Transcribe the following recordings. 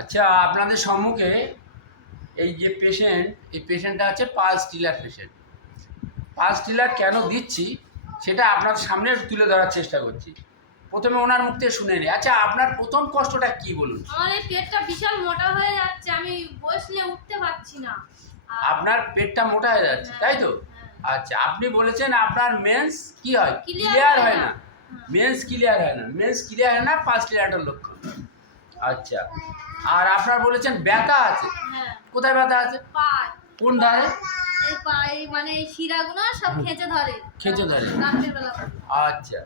আচ্ছা, আপনাদের সম্মুখে এই যে পেশেন্ট, এই পেশেন্টটা হচ্ছে pulse tiller patient. Pulse tiller কেন দিচ্ছি সেটা আপনার সামনে তুলে ধরার চেষ্টা করছি। প্রথমে ওনার মুখ থেকে শুনে নিই। আচ্ছা, আপনার প্রথম কষ্টটা কি বলুন? আমার এই পেটটা বিশাল মোটা হয়ে যাচ্ছে, আমি বসলে উঠতে পারছি না। আপনার পেটটা মোটা হয়ে যাচ্ছে, তাই তো? আচ্ছা, আপনি বলেছেন আপনার মেন্স কি হয়? ক্লিয়ার হয় না। মেন্স ক্লিয়ার হয় না, মেন্স ক্লিয়ার হয় না পালস টিলারটার লক্ষণ। আচ্ছা, আর আপনার বলেছেন ব্যথা আছে। হ্যাঁ। কোথায় ব্যথা আছে? পায়। কোন ধারে? এই পায়ে মানে এই শিরাগুলো সব খেঁচে ধরে। খেঁচে ধরে। রাতের বেলা। আচ্ছা,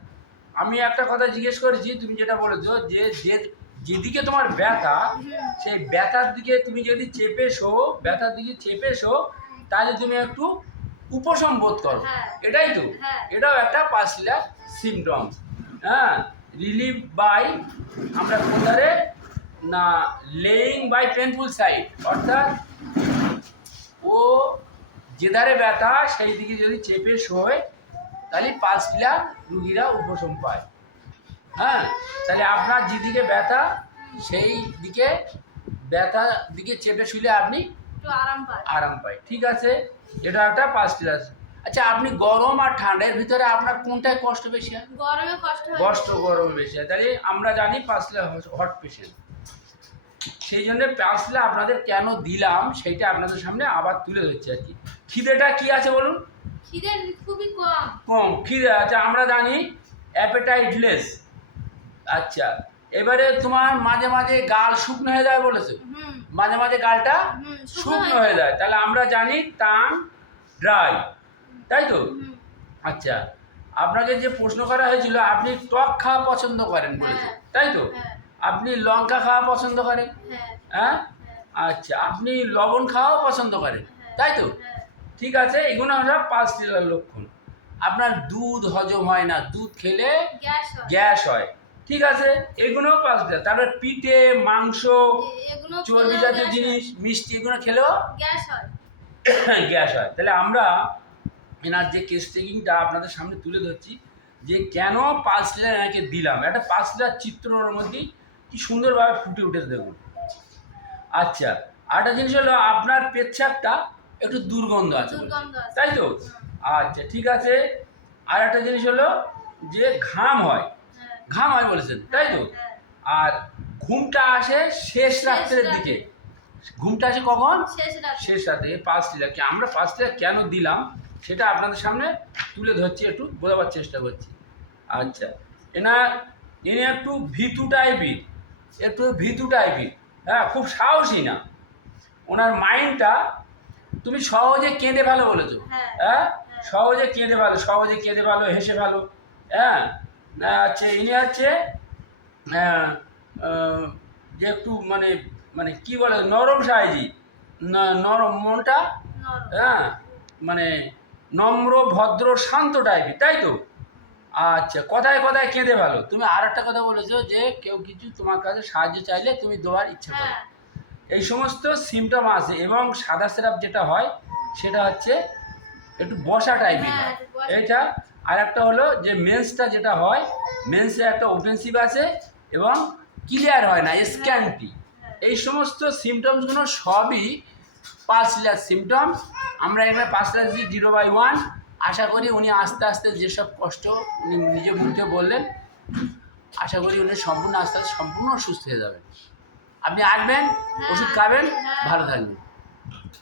আমি একটা কথা জিজ্ঞেস করেছি, তুমি যেটা বলেছো যে যেদিকে তোমার ব্যথা, সেই ব্যথার দিকে তুমি যদি চেপে শো, ব্যথার দিকে চেপে শো, তাহলে তুমি একটু উপশম বোধ করো। হ্যাঁ। এটাই তো? হ্যাঁ। এটাও একটা পালস টিলার সিমটমস। হ্যাঁ, রিলিভ বাই, আমরা কোথারে না, লেইং বাই পেনফুল সাইড, অর্থাৎ ও যে ধারে ব্যথা সেই দিকে যদি চেপে শোয় তাহলে পালস টিলার রুগীরা উপশম পায়। হ্যাঁ, তাহলে আপনার যেদিকে ব্যথা সেই দিকে ব্যথা দিকে চেপে শুলে আপনি একটু আরাম পায়। আরাম পায়। ঠিক আছে, এটা একটা পালস টিলার। আচ্ছা, আপনি গরম আর ঠান্ডার ভিতরে আপনার কোনটায় কষ্ট বেশি হয়? গরমে কষ্ট হয়। গরমে বেশি হয়। তাহলে আমরা জানি পালস টিলার হট পেশেন্ট। সেই জন্য পালস টিলার আপনাদের কেন দিলাম সেইটা আপনাদের সামনে আবার তুলে ধরছি আর কি। খিদেটা কি আছে বলুন? খিদে খুবই কম। কম খিদে আছে, আমরা জানি অ্যাপেটাইটলেস। আচ্ছা, এবারে তোমার মাঝে মাঝে গাল শুকনো হয়ে যায় বলেছে, মাঝে মাঝে গালটা শুকনো হয়ে যায়, তাহলে আমরা জানি টাং ড্রাই, তাই তো? আচ্ছা, আপনাকে যে প্রশ্ন করা হয়েছিল আপনি টক খাওয়া পছন্দ করেন বলেছে, তাই তো? আপনি লঙ্কা খাওয়া পছন্দ করেন, হ্যাঁ? আচ্ছা, আপনি লবণ খাওয়াও পছন্দ করেন, তাই তো? ঠিক আছে, এগুলো আমরা পালস টিলার লক্ষণ। আপনার দুধ হজম হয় না, দুধ খেলে গ্যাস হয়, ঠিক আছে, এগুলোও পালস টিলার। তারপরে পিঠে, মাংস, চর্বি জাতীয় জিনিস, মিষ্টি, এগুলো খেলেও গ্যাস হয়। গ্যাস হয়। তাহলে আমরা এনার যে কেস টেকিংটা আপনাদের সামনে তুলে ধরছি যে কেন পালস টিলার এনাকে দিলাম। একটা পালস টিলার চিত্রের মধ্যেই কি সুন্দরভাবে ফুটে উঠেছে দেখুন। আচ্ছা, আরেকটা জিনিস হলো আপনার পেচ্ছাপটা একটু দুর্গন্ধ আছে, তাই তো? আচ্ছা, ঠিক আছে, আর একটা জিনিস হলো যে ঘাম হয় বলেছেন, তাই তো? আর ঘুমটা আসে শেষ রাত্রের দিকে। ঘুমটা আসে কখন? শেষ রাতে। পালস টিলারকে আমরা পালস টিলার কেন দিলাম সেটা আপনাদের সামনে তুলে ধরছি, একটু বোঝাবার চেষ্টা করছি। আচ্ছা, ইনি একটু ভীতু টাইপের, হ্যাঁ, খুব সাহসী না। ওনার মাইন্ডটা, তুমি সহজে কেঁদে ভালো বলেছো, হ্যাঁ, সহজে কেঁদে ভালো, হেসে ভালো, হ্যাঁ। আচ্ছা, ইনি হচ্ছে যে একটু মানে মানে কি বলে নরম সাইজি, নরম মনটা, হ্যাঁ, মানে নম্র, ভদ্র, শান্ত টাইপের, তাই তো? আচ্ছা, কথায় কথায় কেঁদে ভালো। তুমি আর একটা কথা বলেছো যে কেউ কিছু তোমার কাছে সাহায্য চাইলে তুমি দেওয়ার ইচ্ছা করো। এই সমস্ত সিমটম আছে। এবং সাদা সিরাপ যেটা হয় সেটা হচ্ছে একটু বসা টাইপের হয় এইটা। আর একটা হলো যে মেন্সটা যেটা হয়, মেন্সে একটা ওফেন্সিভ আছে এবং ক্লিয়ার হয় না, স্ক্যান্টি। এই সমস্ত সিমটমসগুলো সবই পালস টিলার সিমটমস। আমরা এবার পালস টিলার 0/1। আশা করি উনি আস্তে আস্তে যেসব কষ্ট উনি নিজে মুখে বললেন, আশা করি উনি আস্তে আস্তে সম্পূর্ণ সুস্থ হয়ে যাবেন। আপনি আসবেন, ওষুধ খাবেন, ভালো থাকবেন।